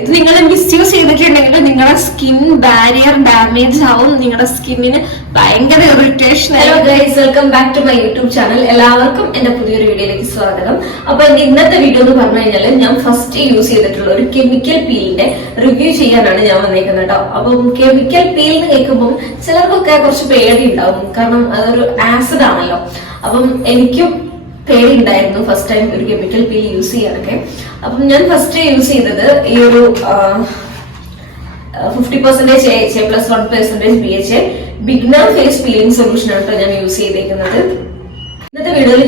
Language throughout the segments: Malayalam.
ഇത് നിങ്ങൾ മിസ്യൂസ് ചെയ്തിട്ടുണ്ടെങ്കിൽ നിങ്ങളുടെ സ്കിൻ ബാരിയർ ഡാമേജ് ആവും. നിങ്ങളുടെ സ്കിന്നിന് ഭയങ്കര irritation hello guys welcome back to my YouTube channel എല്ലാവർക്കും എന്റെ പുതിയൊരു വീഡിയോയിലേക്ക് സ്വാഗതം. അപ്പൊ എന്റെ ഇന്നത്തെ വീഡിയോ എന്ന് പറഞ്ഞു കഴിഞ്ഞാൽ ഞാൻ ഫസ്റ്റ് യൂസ് ചെയ്തിട്ടുള്ള ഒരു കെമിക്കൽ പീലിന്റെ റിവ്യൂ ചെയ്യാനാണ് ഞാൻ വന്നേക്കുന്നത് കേട്ടോ. അപ്പം കെമിക്കൽ പീൽ എന്ന് കേൾക്കുമ്പോൾ ചിലർക്കൊക്കെ കുറച്ച് പേടി ഉണ്ടാവും. കാരണം അതൊരു ആസിഡ് ആണല്ലോ. അപ്പം എനിക്കും പേടി ഉണ്ടായിരുന്നു ഫസ്റ്റ് ടൈം ഒരു കെമിക്കൽ പീൽ യൂസ് ചെയ്യാനൊക്കെ. അപ്പം ഞാൻ ഫസ്റ്റ് യൂസ് ചെയ്തത് ഈ ഒരു fifty percentage H A plus one percentage B H A beginner face peeling solution ആണ് ഞാൻ യൂസ് ചെയ്തേക്കുന്നത്.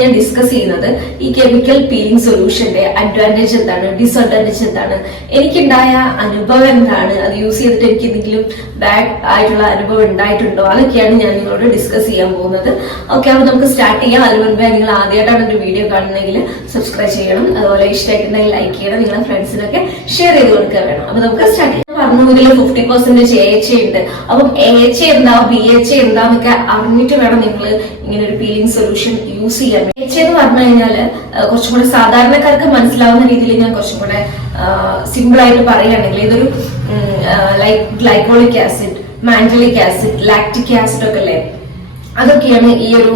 ഞാൻ ഡിസ്കസ് ചെയ്യുന്നത് ഈ കെമിക്കൽ പീലിംഗ് സൊല്യൂഷന്റെ അഡ്വാന്റേജ് എന്താണ് ഡിസ്അഡ്വാന്റേജ് എന്താണ്? എനിക്കുണ്ടായ അനുഭവം എന്താണ്? അത് യൂസ് ചെയ്തിട്ട് എനിക്ക് എന്തെങ്കിലും ബാഡ് ആയിട്ടുള്ള അനുഭവം ഉണ്ടായിട്ടുണ്ടോ? അതൊക്കെയാണ് ഞാൻ നിങ്ങളോട് ഡിസ്കസ് ചെയ്യാൻ പോകുന്നത്. ഓക്കെ അപ്പോൾ നമുക്ക് സ്റ്റാർട്ട് ചെയ്യാം. അതിന് മുൻപേ നിങ്ങൾ ആദ്യമായിട്ടാണ് ഒരു വീഡിയോ കാണുന്നെങ്കിൽ സബ്സ്ക്രൈബ് ചെയ്യണം. അതുപോലെ ഇഷ്ടമായിട്ടുണ്ടെങ്കിൽ ലൈക്ക് ചെയ്യണം. നിങ്ങളുടെ ഫ്രണ്ട്സിനൊക്കെ ഷെയർ ചെയ്ത് കൊടുക്കുക വേണം. അപ്പൊ നമുക്ക് സ്റ്റാർട്ട് ചെയ്യാം. പറഞ്ഞു ഇതിൽ ഫിഫ്റ്റി പെർസെന്റേജ് എ എച്ച് ഉണ്ട്. അപ്പം എ എച്ച് എന്താ ബി എച്ച് എന്താന്നൊക്കെ അറിഞ്ഞിട്ട് വേണം നിങ്ങൾ ഇങ്ങനെ ഒരു പീലിംഗ് സൊല്യൂഷൻ യൂസ് ചെയ്യാൻ എച്ച് എന്ന് പറഞ്ഞു കഴിഞ്ഞാൽ ആ, കുറച്ചും കൂടെ സാധാരണക്കാർക്ക് മനസ്സിലാവുന്ന രീതിയിൽ ഞാൻ കുറച്ചും കൂടെ സിമ്പിൾ ആയിട്ട് പറയുകയാണെങ്കിൽ ഇതൊരു like glycolic acid mandelic acid lactic acid ഒക്കെ അല്ലേ? അതൊക്കെയാണ് ഈ ഒരു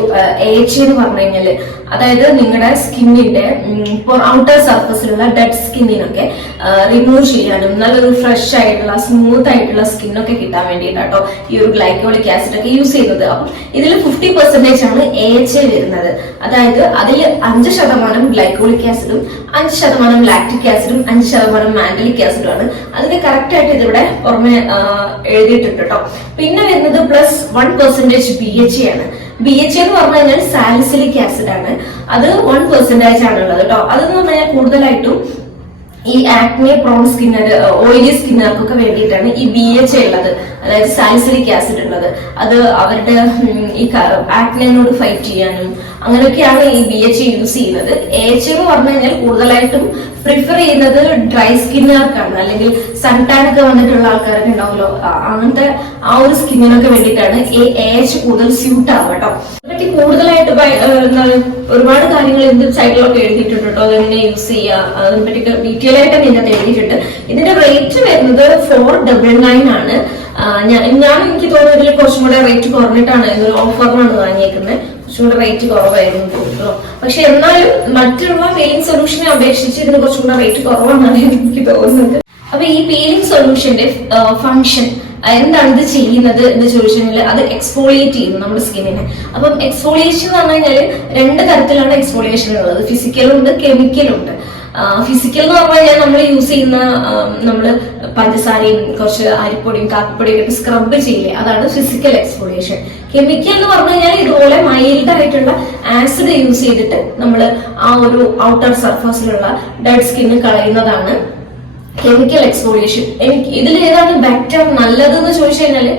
എച്ച് എന്ന് പറഞ്ഞു കഴിഞ്ഞാൽ. അതായത് നിങ്ങളുടെ സ്കിന്നിന്റെ ഔട്ടർ സർഫസിലുള്ള ഡെഡ് സ്കിന്നിനൊക്കെ റിമൂവ് ചെയ്യാനും നല്ലൊരു ഫ്രഷ് ആയിട്ടുള്ള സ്മൂത്ത് ആയിട്ടുള്ള സ്കിന്നൊക്കെ കിട്ടാൻ വേണ്ടിയിട്ടാട്ടോ ഈ ഒരു ഗ്ലൈക്കോളിക് ആസിഡ് ഒക്കെ യൂസ് ചെയ്യുന്നത്. അപ്പം ഇതിൽ ഫിഫ്റ്റി പെർസെന്റേജ് ആണ് എ എച്ച് എ വരുന്നത്. അതായത് അതിൽ അഞ്ച് ശതമാനം ഗ്ലൈക്കോളിക് ആസിഡും അഞ്ച് ശതമാനം ലാക്ടിക് ആസിഡും അഞ്ച് ശതമാനം മാൻഡലിക് ആസിഡും ആണ്. അതിന് കറക്റ്റ് ആയിട്ട് ഇതിവിടെ പുറമെ എഴുതിയിട്ടുണ്ട് കേട്ടോ പിന്നെ വരുന്നത് plus one percentage B H ആണ്. ബി എച്ച് എന്ന് പറഞ്ഞു കഴിഞ്ഞാൽ സാലിസിലിക് ആസിഡ് ആണ്. അത് വൺ പെർസെന്റേജ് ആണ് ഉള്ളത് കേട്ടോ. അതെന്ന് പറഞ്ഞു കഴിഞ്ഞാൽ കൂടുതലായിട്ടും ഈ ആക്നെ പ്രോൺ സ്കിന്നർ ഓയിലി സ്കിന്നർക്കൊക്കെ വേണ്ടിയിട്ടാണ് ഈ ബി എച്ച് ഉള്ളത്. അതായത് സാലിസിലിക് ആസിഡ് ഉള്ളത്. അത് അവരുടെ ഈ ആക്നോട് ഫൈറ്റ് ചെയ്യാനും അങ്ങനെയൊക്കെയാണ് ഈ ബി എച്ച് യൂസ് ചെയ്യുന്നത്. എ എച്ച് എന്ന് പറഞ്ഞു കഴിഞ്ഞാൽ കൂടുതലായിട്ടും പ്രിഫർ ചെയ്യുന്നത് ഡ്രൈ സ്കിന്നുകാർക്കാണ് അല്ലെങ്കിൽ സൺ ടാനൊക്കെ ഒക്കെ വന്നിട്ടുള്ള ആൾക്കാരൊക്കെ ഉണ്ടാവുമല്ലോ. അങ്ങനത്തെ ആ ഒരു സ്കിന്നിനൊക്കെ വേണ്ടിയിട്ടാണ് ഈ എ എച്ച് കൂടുതൽ സ്യൂട്ട് ആവുക കേട്ടോ പറ്റി കൂടുതലായിട്ട് ഒരുപാട് കാര്യങ്ങൾ എന്ത് സൈഡിലൊക്കെ എഴുതിയിട്ടുണ്ട് കേട്ടോ അതെങ്ങനെ യൂസ് ചെയ്യുക. അതിനെ പറ്റി ഡീറ്റെയിൽ ആയിട്ട് ഇതിനകത്ത് എഴുതിയിട്ടുണ്ട്. ഇതിന്റെ റേറ്റ് വരുന്നത് ഫോർ ഡബിൾ നയൻ ആണ്. ഞാൻ എനിക്ക് തോന്നുന്നു ഇതിൽ കുറച്ചും കൂടെ റേറ്റ് കുറഞ്ഞിട്ടാണ് ഇതൊരു ഓഫറിനാണ് വാങ്ങിയേക്കുന്നത് കുറച്ചും കൂടെ റേറ്റ് കുറവായിരുന്നു തോന്നുന്നു പക്ഷെ എന്നാലും മറ്റുള്ള പെയിലിംഗ് സൊല്യൂഷനെ അപേക്ഷിച്ച് ഇതിന് കുറച്ചും കൂടെ റേറ്റ് കുറവാണെന്നാണ് എനിക്ക് തോന്നുന്നത്. അപ്പൊ ഈ പീലിംഗ് സൊല്യൂഷന്റെ ഫങ്ഷൻ എന്താണ് ഇത് ചെയ്യുന്നത് എന്ന് ചോദിച്ചു അത് എക്സ്ഫോളിയേറ്റ് ചെയ്യുന്നു നമ്മുടെ സ്കിന്നിനെ അപ്പം എക്സ്ഫോളിയേഷൻ എന്ന് പറഞ്ഞു കഴിഞ്ഞാൽ രണ്ട് തരത്തിലാണ് എക്സ്ഫോളിയേഷൻ ഉള്ളത്. ഫിസിക്കലും ഉണ്ട് ഉണ്ട്. ഫിസിക്കൽ എന്ന് പറഞ്ഞാൽ നമ്മൾ യൂസ് ചെയ്യുന്ന നമ്മൾ പഞ്ചസാരയും കുറച്ച് അരിപ്പൊടിയും കാപ്പിപ്പൊടിയും ഒക്കെ സ്ക്രബ് ചെയ്യില്ലേ? അതാണ് ഫിസിക്കൽ എക്സ്പോളിയേഷൻ കെമിക്കൽ എന്ന് പറഞ്ഞു കഴിഞ്ഞാൽ ഇതുപോലെ മൈൽഡ് ആയിട്ടുള്ള ആസിഡ് യൂസ് ചെയ്തിട്ട് നമ്മൾ ആ ഒരു ഔട്ടർ സർഫസിലുള്ള ഡെഡ് സ്കിന്ന് കളയുന്നതാണ് കെമിക്കൽ എക്സ്പോളിയേഷൻ എനിക്ക് ഇതിൽ ഏതാണ് ബെറ്റർ നല്ലതെന്ന് ചോദിച്ചു കഴിഞ്ഞാൽ ആഹ്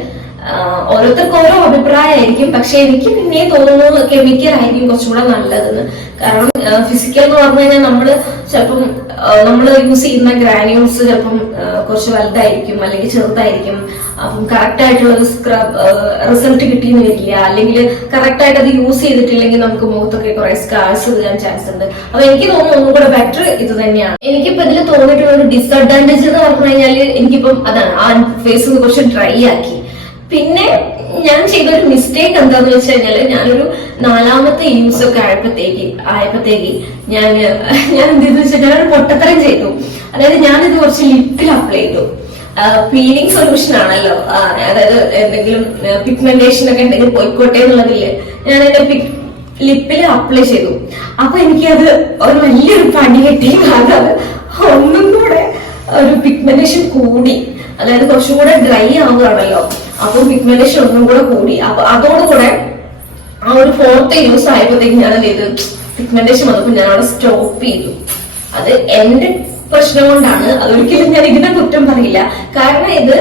ഓരോരുത്തർക്കും ഓരോ അഭിപ്രായമായിരിക്കും. പക്ഷെ എനിക്ക് പിന്നെ തോന്നുന്നു കെമിക്കൽ ആയിരിക്കും കുറച്ചുകൂടെ നല്ലതെന്ന്. കാരണം ഫിസിക്കൽ എന്ന് പറഞ്ഞു കഴിഞ്ഞാൽ നമ്മൾ ചിലപ്പം നമ്മൾ യൂസ് ചെയ്യുന്ന ഗ്രാനുൾസ് ചിലപ്പം കുറച്ച് വലുതായിരിക്കും അല്ലെങ്കിൽ ചെറുതായിരിക്കും. അപ്പം കറക്റ്റ് ആയിട്ടുള്ള സ്ക്രബ് റിസൾട്ട് കിട്ടിയെന്ന് വരില്ല. അല്ലെങ്കിൽ കറക്റ്റ് ആയിട്ട് അത് യൂസ് ചെയ്തിട്ടില്ലെങ്കിൽ നമുക്ക് മുഖത്തൊക്കെ കുറെ സ്കാർസ് വരാൻ ചാൻസ് ഉണ്ട്. അപ്പൊ എനിക്ക് തോന്നുന്നു ഒന്നും കൂടെ ബെറ്റർ ഇത് തന്നെയാണ്. എനിക്കിപ്പോ ഇതിൽ തോന്നിയിട്ടുള്ള ഒരു ഡിസഡ്വാന്റേജ് എന്ന് പറഞ്ഞു കഴിഞ്ഞാൽ എനിക്കിപ്പം അതാണ് ആ ഫേസ് കുറച്ച് ഡ്രൈ ആക്കി. പിന്നെ ഞാൻ ചെയ്ത ഒരു മിസ്റ്റേക്ക് എന്താന്ന് വെച്ച് കഴിഞ്ഞാൽ ഞാനൊരു നാലാമത്തെ യൂസ് ഒക്കെ ആയപ്പോഴത്തേക്ക് ആയപ്പോഴത്തേക്ക് ഞാൻ ഞാൻ എന്ത് ചെയ്തു വെച്ചാൽ ഞാനൊരു പൊട്ടത്തരം ചെയ്തു. അതായത് ഞാനിത് കുറച്ച് ലിപ്പിൽ അപ്ലൈ ചെയ്തു. പീലിംഗ് സൊല്യൂഷൻ ആണല്ലോ. അതായത് എന്തെങ്കിലും പിഗ്മെന്റേഷൻ ഒക്കെ ഉണ്ടെങ്കിൽ പോയിക്കോട്ടെ എന്നുള്ളതിൽ ഞാൻ എന്റെ ലിപ്പിൽ അപ്ലൈ ചെയ്തു. അപ്പൊ എനിക്കത് ഒരു വലിയൊരു പണി കിട്ടി. കാരണം ഒന്നും കൂടെ ഒരു പിഗ്മെന്റേഷൻ കൂടി. അതായത് കുറച്ചും കൂടെ ഡ്രൈ ആവുകയാണല്ലോ. അപ്പൊ പിഗ്മെന്റേഷൻ ഒന്നും കൂടെ കൂടി. അപ്പൊ അതോടുകൂടെ ആ ഒരു ഫോർത്ത് യൂസ് ആയപ്പോഴത്തേക്ക് ഞാൻ എന്ത് ചെയ്തു? പിഗ്മെന്റേഷൻ വന്നപ്പോൾ ഞാൻ അവിടെ സ്റ്റോപ്പ് ചെയ്തു. അത് എന്റെ പ്രശ്നം കൊണ്ടാണ്. അതൊരിക്കലും ഞാൻ ഇതിനെ കുറ്റം പറയില്ല. കാരണം ഇത്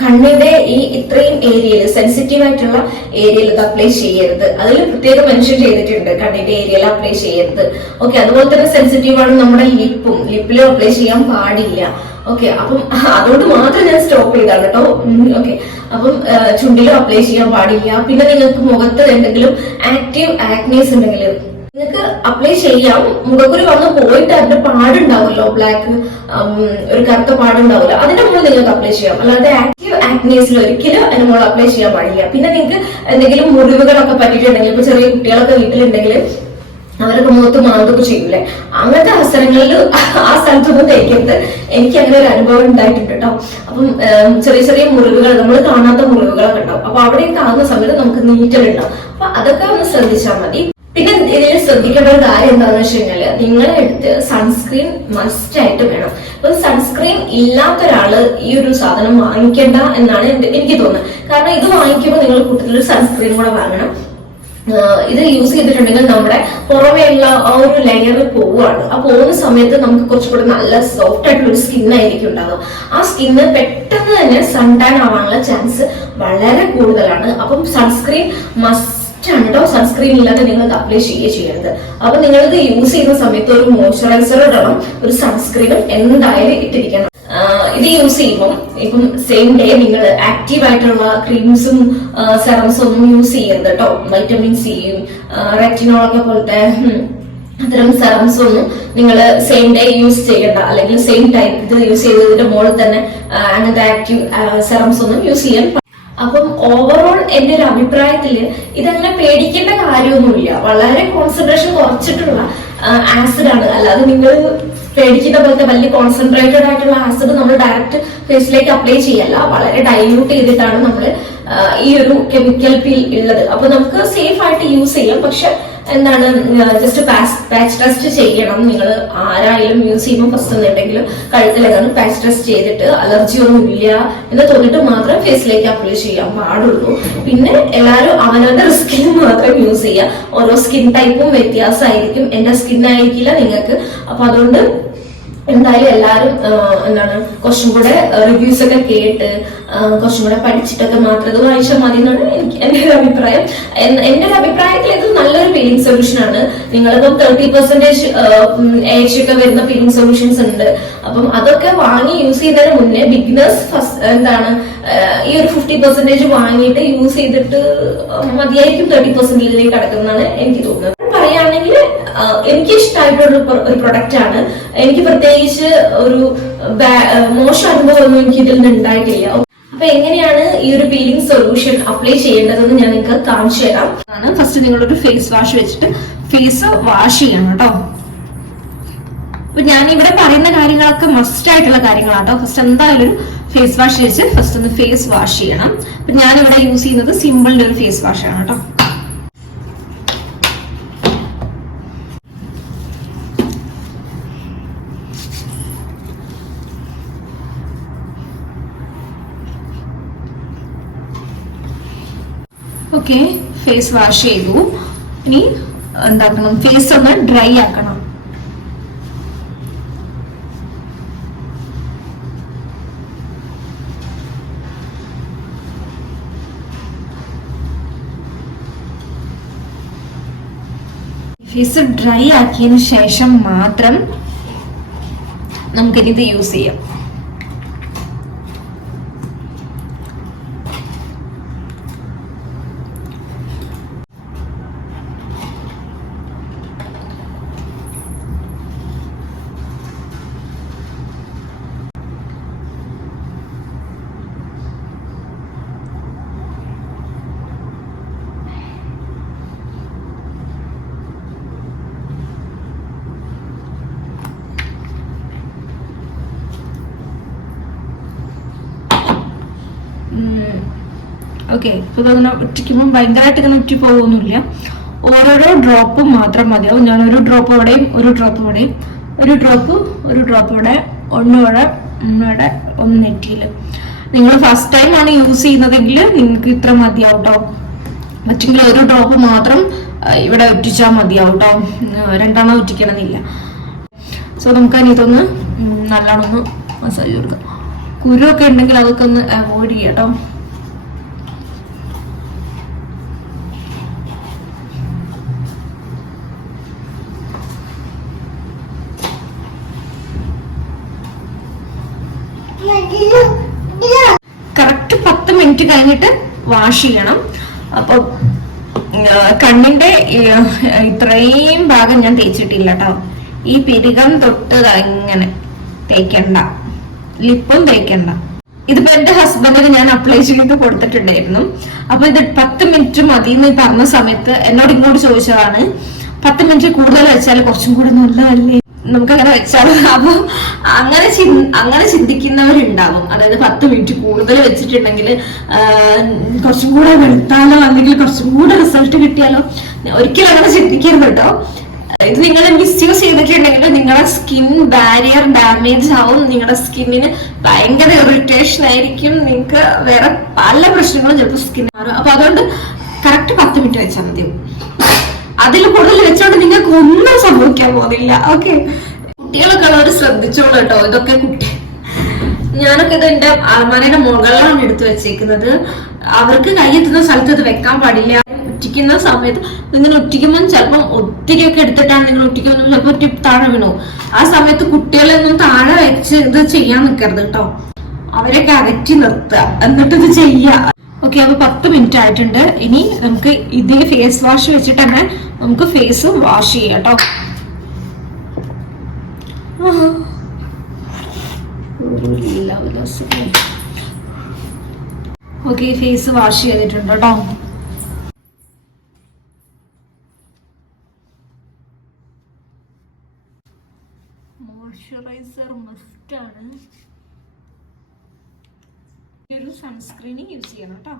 കണ്ണിന്റെ ഈ ഇത്രയും ഏരിയയിൽ സെൻസിറ്റീവ് ആയിട്ടുള്ള ഏരിയയിൽ ഇത് അപ്ലൈ ചെയ്യരുത്. അതിൽ പ്രത്യേകം മെൻഷൻ ചെയ്തിട്ടുണ്ട്. കണ്ണിന്റെ ഏരിയയിൽ അപ്ലൈ ചെയ്യരുത്. ഓക്കെ അതുപോലെ തന്നെ സെൻസിറ്റീവ് ആണ് നമ്മുടെ ലിപ്പും ലിപ്പിലും അപ്ലൈ ചെയ്യാൻ പാടില്ല. ഓക്കെ അപ്പം അതുകൊണ്ട് മാത്രം ഞാൻ സ്റ്റോപ്പ് ചെയ്താണ് കേട്ടോ. ഓക്കെ അപ്പം ചുണ്ടിലും അപ്ലൈ ചെയ്യാൻ പാടില്ല. പിന്നെ നിങ്ങൾക്ക് മുഖത്ത് എന്തെങ്കിലും ആക്റ്റീവ് ആക്നീസ് ഉണ്ടെങ്കിൽ നിങ്ങൾക്ക് അപ്ലൈ ചെയ്യാം. മുഖക്കുരു വന്ന് പോയിട്ട് അതിന്റെ പാടുണ്ടാവുമല്ലോ ബ്ലാക്ക് ഒരു കറുത്ത പാടുണ്ടാവില്ല അതിന്റെ മുകളിൽ നിങ്ങൾക്ക് അപ്ലൈ ചെയ്യാം. അല്ലാതെ ആക്റ്റീവ് ആക്നേസിൽ ഒരിക്കലും അതിന്റെ മുകളിൽ അപ്ലൈ ചെയ്യാൻ പാടില്ല. പിന്നെ നിങ്ങൾക്ക് എന്തെങ്കിലും മുറിവുകളൊക്കെ പറ്റിയിട്ടുണ്ടെങ്കിൽ ഇപ്പൊ ചെറിയ കുട്ടികളൊക്കെ വീട്ടിലുണ്ടെങ്കിൽ അവരൊക്കെ മുഖത്ത് മാന്തൊക്കെ ചെയ്യൂലേ അങ്ങനത്തെ അവസരങ്ങളിൽ ആ സ്ഥലത്തൊന്നും തേക്കരുത്. എനിക്ക് അങ്ങനെ ഒരു അനുഭവം ഉണ്ടായിട്ടുണ്ട് കേട്ടോ. അപ്പം ചെറിയ ചെറിയ മുറിവുകൾ നമ്മൾ കാണാത്ത മുറിവുകളൊക്കെ ഉണ്ടാവും. അപ്പൊ അവിടെ കാണുന്ന സമയത്ത് നമുക്ക് നീറ്റൽ ഉണ്ടാവും. അപ്പൊ അതൊക്കെ ഒന്ന് ശ്രദ്ധിച്ചാൽ മതി. പിന്നെ ഇതിൽ ശ്രദ്ധിക്കേണ്ട ഒരു കാര്യം എന്താണെന്ന് വെച്ച് കഴിഞ്ഞാൽ നിങ്ങളുടെ അടുത്ത് സൺസ്ക്രീൻ മസ്റ്റ് ആയിട്ട് വേണം. അപ്പൊ സൺസ്ക്രീൻ ഇല്ലാത്ത ഒരാൾ ഈ ഒരു സാധനം വാങ്ങിക്കണ്ട എന്നാണ് എനിക്ക് തോന്നുന്നത്. കാരണം ഇത് വാങ്ങിക്കുമ്പോൾ നിങ്ങൾ കൂട്ടത്തിൽ സൺസ്ക്രീൻ കൂടെ വാങ്ങണം. ഇത് യൂസ് ചെയ്തിട്ടുണ്ടെങ്കിൽ നമ്മുടെ പുറമേയുള്ള ആ ഒരു ലെയർ പോവുകയാണ്. ആ പോകുന്ന സമയത്ത് നമുക്ക് കുറച്ചുകൂടെ നല്ല സോഫ്റ്റ് ആയിട്ടുള്ള ഒരു സ്കിൻ ആയിരിക്കും ഉണ്ടാവുക. ആ സ്കിന്ന് പെട്ടെന്ന് തന്നെ സൺ ടാൻ ആവാനുള്ള ചാൻസ് വളരെ കൂടുതലാണ്. അപ്പം സൺസ്ക്രീൻ മസ്റ്റ് ആണ് കേട്ടോ സൺസ്ക്രീൻ ഇല്ലാതെ നിങ്ങൾ അപ്ലൈ ചെയ്യുക ചെയ്യരുത്. അപ്പൊ നിങ്ങളിത് യൂസ് ചെയ്യുന്ന സമയത്ത് ഒരു മോയ്സ്ചറൈസർ ഇടണം. ഒരു സൺസ്ക്രീനും എന്തായാലും ഇട്ടിരിക്കണം. ഇത് യൂസ് ചെയ്യുമ്പോൾ ഇപ്പം സെയിം ഡേ നിങ്ങൾ ആക്റ്റീവ് ആയിട്ടുള്ള ക്രീംസും സെറംസും ഒന്നും യൂസ് ചെയ്യരുത് കേട്ടോ വൈറ്റമിൻ സിയും റെറ്റിനോളൊക്കെ പോലത്തെ അത്തരം സെറംസ് ഒന്നും നിങ്ങൾ സെയിം ഡേ യൂസ് ചെയ്യണ്ട. അല്ലെങ്കിൽ സെയിം ടൈം ഇത് യൂസ് ചെയ്തതിന്റെ മുകളിൽ തന്നെ അങ്ങനത്തെ ആക്റ്റീവ് സെറംസ് ഒന്നും യൂസ് ചെയ്യാൻ അപ്പം ഓവറോൾ എന്റെ ഒരു അഭിപ്രായത്തിൽ ഇതങ്ങനെ പേടിക്കേണ്ട കാര്യമൊന്നുമില്ല. വളരെ കോൺസെൻട്രേഷൻ കുറച്ചിട്ടുള്ള ആസിഡാണ് അല്ലാതെ നിങ്ങൾ പേടിക്കുന്ന പോലത്തെ വലിയ കോൺസെൻട്രേറ്റഡ് ആയിട്ടുള്ള ആസിഡ് നമ്മൾ ഡയറക്റ്റ് ഫേസിലേക്ക് അപ്ലൈ ചെയ്യല്ല. വളരെ ഡൈല്യൂട്ട് ചെയ്തിട്ടാണ് നമ്മൾ ഈ ഒരു കെമിക്കൽ പീൽ ഉള്ളത്. അപ്പൊ നമുക്ക് സേഫ് ആയിട്ട് യൂസ് ചെയ്യാം. പക്ഷെ എന്താണ് ജസ്റ്റ് പാച്ച് ടെസ്റ്റ് ചെയ്യണം. നിങ്ങൾ ആരായാലും യൂസ് ചെയ്യുമ്പോൾ ഫസ്റ്റ് എന്തെങ്കിലും കഴുത്തിലെങ്ങനെ പാച്ച് ടെസ്റ്റ് ചെയ്തിട്ട് അലർജി ഒന്നും ഇല്ല എന്ന് തോന്നിട്ട് മാത്രം ഫേസിലേക്ക് അപ്ലൈ ചെയ്യാൻ പാടുള്ളൂ. പിന്നെ എല്ലാവരും അവനവന്റെ റിസ്കിൽ മാത്രം യൂസ് ചെയ്യുക. ഓരോ സ്കിൻ ടൈപ്പും വ്യത്യാസമായിരിക്കും. എന്റെ സ്കിൻ നിങ്ങൾക്ക്. അപ്പൊ അതുകൊണ്ട് എന്തായാലും എല്ലാവരും എന്താണ് കുറച്ചും കൂടെ റിവ്യൂസ് ഒക്കെ കേട്ട് കുറച്ചും കൂടെ പഠിച്ചിട്ടൊക്കെ മാത്രം ഇത് വായിച്ചാൽ മതി എന്നാണ് എനിക്ക് എന്റെ ഒരു അഭിപ്രായം. എന്റെ ഒരു അഭിപ്രായത്തിൽ ഇത് നല്ലൊരു പീലിംഗ് സൊല്യൂഷൻ ആണ്. നിങ്ങളിപ്പം തേർട്ടി പെർസെന്റേജ് ഏജ് ഒക്കെ വരുന്ന പീലിംഗ് സൊല്യൂഷൻസ് ഉണ്ട്. അപ്പം അതൊക്കെ വാങ്ങി യൂസ് ചെയ്യുന്നതിന് മുന്നേ ബിഗ്നസ് ഫസ്റ്റ് എന്താണ് ഈ ഒരു ഫിഫ്റ്റി പെർസെന്റേജ് വാങ്ങിയിട്ട് യൂസ് ചെയ്തിട്ട് മതിയായിരിക്കും തേർട്ടി പെർസെന്റേജിലേക്ക് കിടക്കുന്നതാണ് എനിക്ക് തോന്നുന്നത്. പറയുകയാണെങ്കിൽ എനിക്ക് ഇഷ്ടമായിട്ടുള്ള ഒരു പ്രൊഡക്റ്റ് ആണ്. എനിക്ക് പ്രത്യേകിച്ച് ഒരു മോശം അനുഭവമൊന്നും എനിക്ക് ഇതിൽ നിന്ന് ഉണ്ടായിട്ടില്ല. അപ്പൊ എങ്ങനെയാണ് ഈ ഒരു പീലിംഗ് സൊല്യൂഷൻ അപ്ലൈ ചെയ്യേണ്ടതെന്ന് ഞാൻ നിങ്ങൾക്ക് കാണിച്ചു തരാം. ഫസ്റ്റ് നിങ്ങളൊരു ഫേസ് വാഷ് വെച്ചിട്ട് ഫേസ് വാഷ് ചെയ്യണം കേട്ടോ. അപ്പൊ ഞാൻ ഇവിടെ പറയുന്ന കാര്യങ്ങളൊക്കെ മസ്റ്റ് ആയിട്ടുള്ള കാര്യങ്ങളാണ് കേട്ടോ ഫസ്റ്റ് എന്തായാലും ഒരു ഫേസ് വാഷ് വെച്ച് ഫസ്റ്റ് ഒന്ന് ഫേസ് വാഷ് ചെയ്യണം. അപ്പൊ ഞാനിവിടെ യൂസ് ചെയ്യുന്നത് സിമ്പിളിന്റെ ഒരു ഫേസ് വാഷ് ആണ് കേട്ടോ. ഓക്കെ ഫേസ് വാഷ് ചെയ്തു. ഇനി എന്താക്കണം? ഫേസ് ഒന്ന് ഡ്രൈ ആക്കണം. ഫേസ് ഡ്രൈ ആക്കിയതിന് ശേഷം മാത്രം നമുക്കിനി ഇത് യൂസ് ചെയ്യാം. ഓക്കെ ഇപ്പൊ ഇങ്ങനെ ഒറ്റിക്കുമ്പോൾ ഭയങ്കരമായിട്ട് ഇങ്ങനെ ഒറ്റ പോകുന്നില്ല ഓരോരോ ഡ്രോപ്പും മാത്രം മതിയാവും. ഞാൻ ഒരു ഡ്രോപ്പ് ഇവിടെയും ഒരു ഡ്രോപ്പ് ഇവിടെയും. ഒരു ഡ്രോപ്പ് ഒരു ഡ്രോപ്പ് ഇവിടെ ഒന്ന് ഇവിടെ ഒന്ന് നെറ്റിയിൽ. നിങ്ങൾ ഫസ്റ്റ് ടൈം ആണ് യൂസ് ചെയ്യുന്നതെങ്കിൽ നിങ്ങൾക്ക് ഇത്ര മതിയാവും കേട്ടോ പറ്റെങ്കിൽ ഒരു ഡ്രോപ്പ് മാത്രം ഇവിടെ ഒറ്റിച്ചാൽ മതിയാവും കേട്ടോ രണ്ടെണ്ണം ഒറ്റിക്കണമെന്നില്ല സോ നമുക്ക് ഇതൊന്ന് നല്ലോണം ഒന്ന് മസാജ് കൊടുക്കാം. കുരുവൊക്കെ ഉണ്ടെങ്കിൽ അതൊക്കെ ഒന്ന് അവോയ്ഡ് ചെയ്യാം കേട്ടോ കറക്റ്റ് പത്ത് മിനിറ്റ് കഴിഞ്ഞിട്ട് വാഷ് ചെയ്യണം. അപ്പോൾ കണ്ണിന്റെ ഇത്രയും ഭാഗം ഞാൻ തേച്ചിട്ടില്ല കേട്ടോ ഈ പിരികം തൊട്ട് ഇങ്ങനെ തേക്കണ്ട. ലിപ്പും തേക്കണ്ട. ഇതിപ്പോ എന്റെ ഹസ്ബൻഡിന് ഞാൻ അപ്ലൈ ചെയ്ത് കൊടുത്തിട്ടുണ്ടായിരുന്നു. അപ്പൊ ഇത് പത്ത് മിനിറ്റ് മതി എന്ന് പറഞ്ഞ സമയത്ത് എന്നോട് ഇങ്ങോട്ട് ചോദിച്ചതാണ്. പത്ത് മിനിറ്റ് കൂടുതൽ വെച്ചാൽ കുറച്ചും കൂടെ നല്ലതല്ലേ? നമുക്ക് അങ്ങനെ വെച്ചാൽ അപ്പൊ അങ്ങനെ അങ്ങനെ ചിന്തിക്കുന്നവരുണ്ടാവും. അതായത് പത്ത് മിനിറ്റ് കൂടുതൽ വെച്ചിട്ടുണ്ടെങ്കിൽ കുറച്ചും കൂടെ വെളുത്താലോ അല്ലെങ്കിൽ കുറച്ചും കൂടെ റിസൾട്ട് കിട്ടിയാലോ? ഒരിക്കലും അങ്ങനെ ചിന്തിക്കരുത് കേട്ടോ. ഇത് നിങ്ങൾ മിസ്യൂസ് ചെയ്തിട്ടുണ്ടെങ്കിൽ നിങ്ങളുടെ സ്കിൻ ബാരിയർ ഡാമേജ് ആവും. നിങ്ങളുടെ സ്കിന്നിന് ഭയങ്കര ഇറിറ്റേഷൻ ആയിരിക്കും. നിങ്ങൾക്ക് വേറെ പല പ്രശ്നങ്ങളും ചിലപ്പോൾ മാറും. അപ്പൊ അതുകൊണ്ട് കറക്റ്റ് പത്ത് മിനിറ്റ് വെച്ചാൽ മതി അതിൽ കൂടുതൽ വെച്ചോണ്ട് നിങ്ങൾക്ക് ഒന്നും സംഭവിക്കാൻ പോകുന്നില്ല. ഓക്കെ കുട്ടികളൊക്കെ ഉള്ളവർ ശ്രദ്ധിച്ചോളൂ കേട്ടോ. ഇതൊക്കെ കുട്ടി ഞാനൊക്കെ ഇത് എന്റെ അലമാരയുടെ മുകളിലാണ് എടുത്തു വെച്ചേക്കുന്നത്. അവർക്ക് കൈയെത്തുന്ന സ്ഥലത്ത് ഇത് വെക്കാൻ പാടില്ല. ഒറ്റിക്കുന്ന സമയത്ത് ഇങ്ങനെ ഒറ്റിക്കുമ്പോൾ ചിലപ്പം ഒത്തിരിയൊക്കെ എടുത്തിട്ടാണ് നിങ്ങൾ ഒറ്റിക്കുമ്പോൾ ചിലപ്പോൾ ഒറ്റ താഴെ വീണു. ആ സമയത്ത് കുട്ടികളൊന്നും താഴെ വെച്ച് ഇത് ചെയ്യാൻ നിൽക്കരുത് കേട്ടോ. അവരെയൊക്കെ അകറ്റി നിർത്തുക. എന്നിട്ട് ഇത് ചെയ്യുക ഓക്കെ അപ്പൊ പത്ത് മിനിറ്റ് ആയിട്ടുണ്ട്. ഇനി നമുക്ക് ഇതേ ഫേസ് വാഷ് വെച്ചിട്ട് തന്നെ നമുക്ക് ഫേസ് വാഷ് ചെയ്യാം കേട്ടോ ഓക്കെ ഫേസ് വാഷ് ചെയ്തിട്ടുണ്ട് കേട്ടോ മോയ്സ്ചറൈസർ മസ്റ്റ് ആണ്. ഒരു സൺസ്ക്രീൻ യൂസ് ചെയ്യണം കേട്ടോ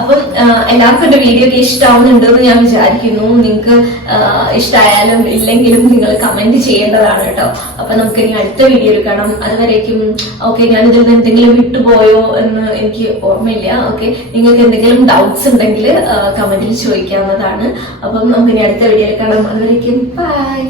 അപ്പം എല്ലാവർക്കും എന്റെ വീഡിയോ ഒക്കെ ഇഷ്ടമാവുന്നുണ്ടെന്ന് ഞാൻ വിചാരിക്കുന്നു. നിങ്ങൾക്ക് ഇഷ്ടമായാലും ഇല്ലെങ്കിലും നിങ്ങൾ കമന്റ് ചെയ്യേണ്ടതാണ് കേട്ടോ. അപ്പൊ നമുക്ക് ഇനി അടുത്ത വീഡിയോ എടുക്കണം അതുവരേക്കും ഓക്കെ ഞാൻ ഇതിൽ നിന്ന് എന്തെങ്കിലും വിട്ടുപോയോ എന്ന് എനിക്ക് ഓർമ്മയില്ല. ഓക്കെ നിങ്ങൾക്ക് എന്തെങ്കിലും ഡൗട്ട്സ് ഉണ്ടെങ്കിൽ കമന്റിൽ ചോദിക്കാവുന്നതാണ്. അപ്പം നമുക്ക് ഇനി അടുത്ത വീഡിയോ എടുക്കണം അതുവരേക്കും ബൈ